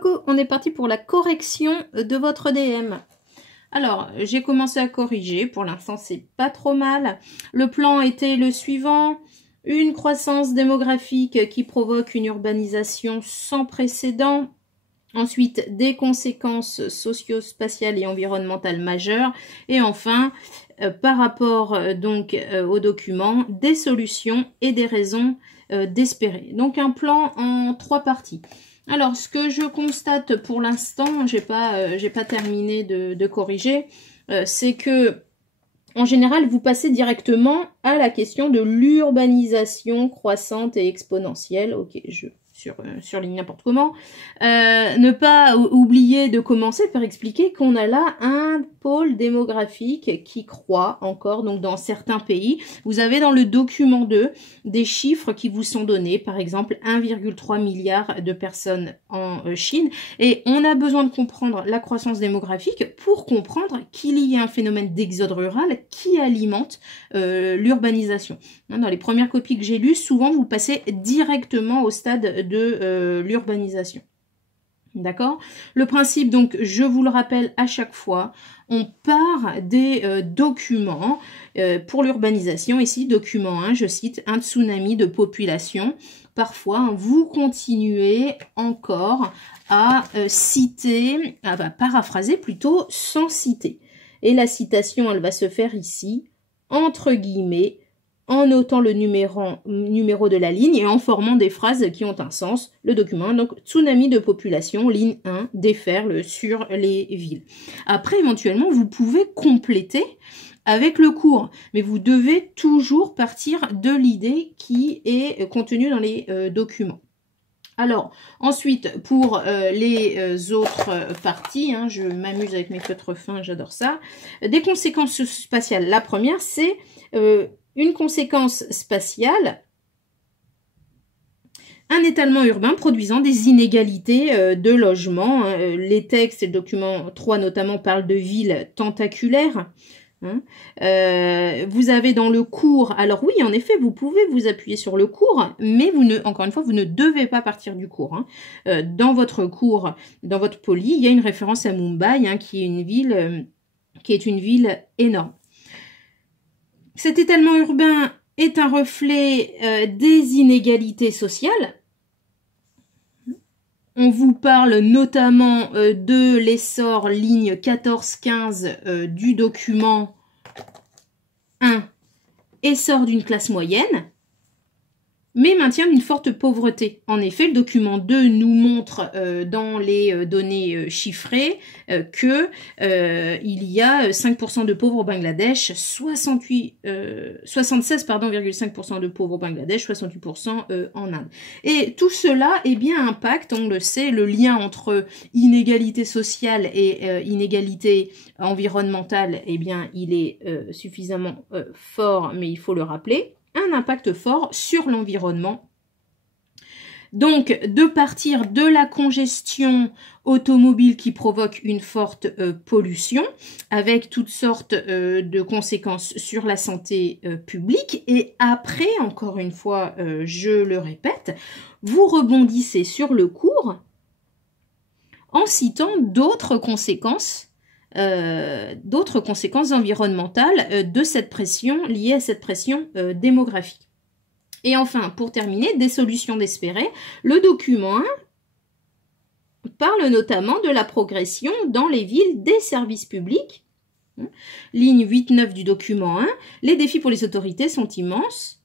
coucou, on est parti pour la correction de votre DM. Alors, j'ai commencé à corriger, pour l'instant c'est pas trop mal. Le plan était le suivant, une croissance démographique qui provoque une urbanisation sans précédent. Ensuite, des conséquences socio-spatiales et environnementales majeures. Et enfin, par rapport au document, des solutions et des raisons d'espérer. Donc un plan en 3 parties. Alors, ce que je constate pour l'instant, j'ai pas terminé de corriger, c'est que en général, vous passez directement à la question de l'urbanisation croissante et exponentielle. Ok, je surligne n'importe comment. Ne pas oublier de commencer par expliquer qu'on a là un pôle démographique qui croît encore. Donc dans certains pays, vous avez dans le document 2 des chiffres qui vous sont donnés. Par exemple, 1,3 milliard de personnes en Chine. Et on a besoin de comprendre la croissance démographique pour comprendre qu'il y a un phénomène d'exode rural qui alimente l'urbanisation. Dans les premières copies que j'ai lues, souvent vous passez directement au stade de l'urbanisation. D'accord? Le principe, donc, je vous le rappelle à chaque fois, on part des documents pour l'urbanisation. Ici, document 1, je cite, un tsunami de population. Parfois, vous continuez encore à citer, à paraphraser plutôt sans citer. Et la citation, elle va se faire ici, entre guillemets, en notant le numéro de la ligne et en formant des phrases qui ont un sens. Le document, donc, tsunami de population, ligne 1, déferle sur les villes. Après, éventuellement, vous pouvez compléter avec le cours, mais vous devez toujours partir de l'idée qui est contenue dans les documents. Alors, ensuite, pour les autres parties, je m'amuse avec mes feutres fins, j'adore ça. Des conséquences spatiales. La première, c'est une conséquence spatiale, un étalement urbain produisant des inégalités de logement. Les textes et le document 3 notamment parlent de villes tentaculaires. Vous avez dans le cours, alors oui, en effet, vous pouvez vous appuyer sur le cours, mais encore une fois, vous ne devez pas partir du cours. Dans votre cours, dans votre poly, il y a une référence à Mumbai, qui est une ville énorme. Cet étalement urbain est un reflet des inégalités sociales. On vous parle notamment de l'essor ligne 14-15 du document 1, essor d'une classe moyenne, mais maintien d'une forte pauvreté. En effet, le document 2 nous montre dans les données chiffrées que il y a 5% de pauvres au Bangladesh, 76,5% de pauvres au Bangladesh, 68% en Inde. Et tout cela, impacte, on le sait, le lien entre inégalité sociale et inégalité environnementale, il est suffisamment fort, mais il faut le rappeler. Un impact fort sur l'environnement. Donc, de partir de la congestion automobile qui provoque une forte pollution, avec toutes sortes de conséquences sur la santé publique. Et après, encore une fois, je le répète, vous rebondissez sur le cours en citant d'autres conséquences environnementales de cette pression, liée à cette pression démographique. Et enfin, pour terminer, des solutions d'espérer, le document 1 parle notamment de la progression dans les villes des services publics. Ligne 8-9 du document 1, les défis pour les autorités sont immenses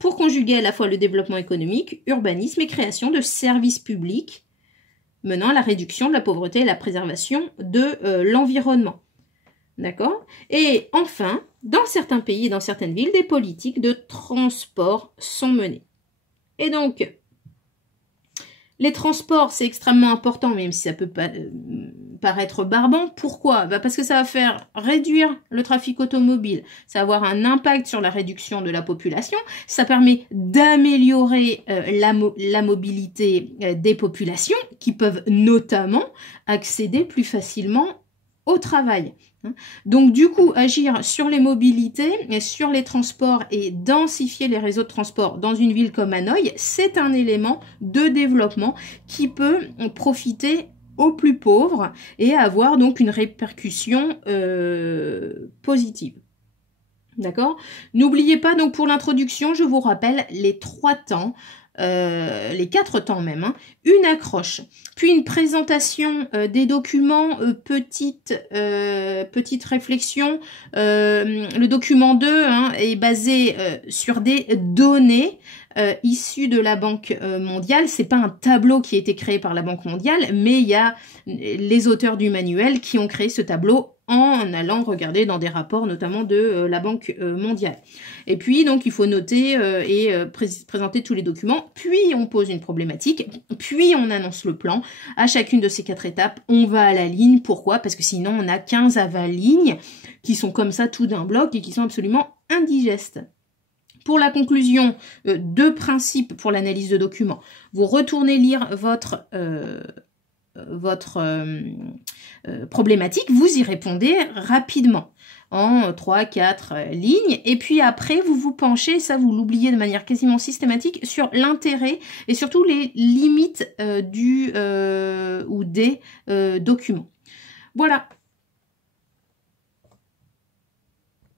pour conjuguer à la fois le développement économique, urbanisme et création de services publics menant à la réduction de la pauvreté et la préservation de l'environnement. D'accord? Et enfin, dans certains pays et dans certaines villes, des politiques de transport sont menées. Et donc, les transports, c'est extrêmement important, même si ça peut paraître barbant. Pourquoi? Parce que ça va faire réduire le trafic automobile, ça va avoir un impact sur la réduction de la population, ça permet d'améliorer la mobilité des populations qui peuvent notamment accéder plus facilement au travail. Donc du coup, agir sur les mobilités, sur les transports et densifier les réseaux de transport dans une ville comme Hanoï, c'est un élément de développement qui peut profiter aux plus pauvres et avoir donc une répercussion positive. D'accord? N'oubliez pas donc pour l'introduction, je vous rappelle les 3 temps, les 4 temps même, hein. Une accroche, puis une présentation des documents, petite réflexion. Le document 2 hein, est basé sur des données issues de la Banque mondiale. C'est pas un tableau qui a été créé par la Banque mondiale, mais il y a les auteurs du manuel qui ont créé ce tableau en allant regarder dans des rapports notamment de la Banque mondiale. Et puis donc il faut noter et présenter tous les documents, puis on pose une problématique, puis on annonce le plan. À chacune de ces 4 étapes, on va à la ligne. Pourquoi? Parce que sinon on a 15 à 20 lignes qui sont comme ça tout d'un bloc et qui sont absolument indigestes. Pour la conclusion, 2 principes pour l'analyse de documents. Vous retournez lire votre problématique, vous y répondez rapidement en 3-4 lignes et puis après vous vous penchez, ça vous l'oubliez de manière quasiment systématique, sur l'intérêt et surtout les limites du ou des documents. Voilà.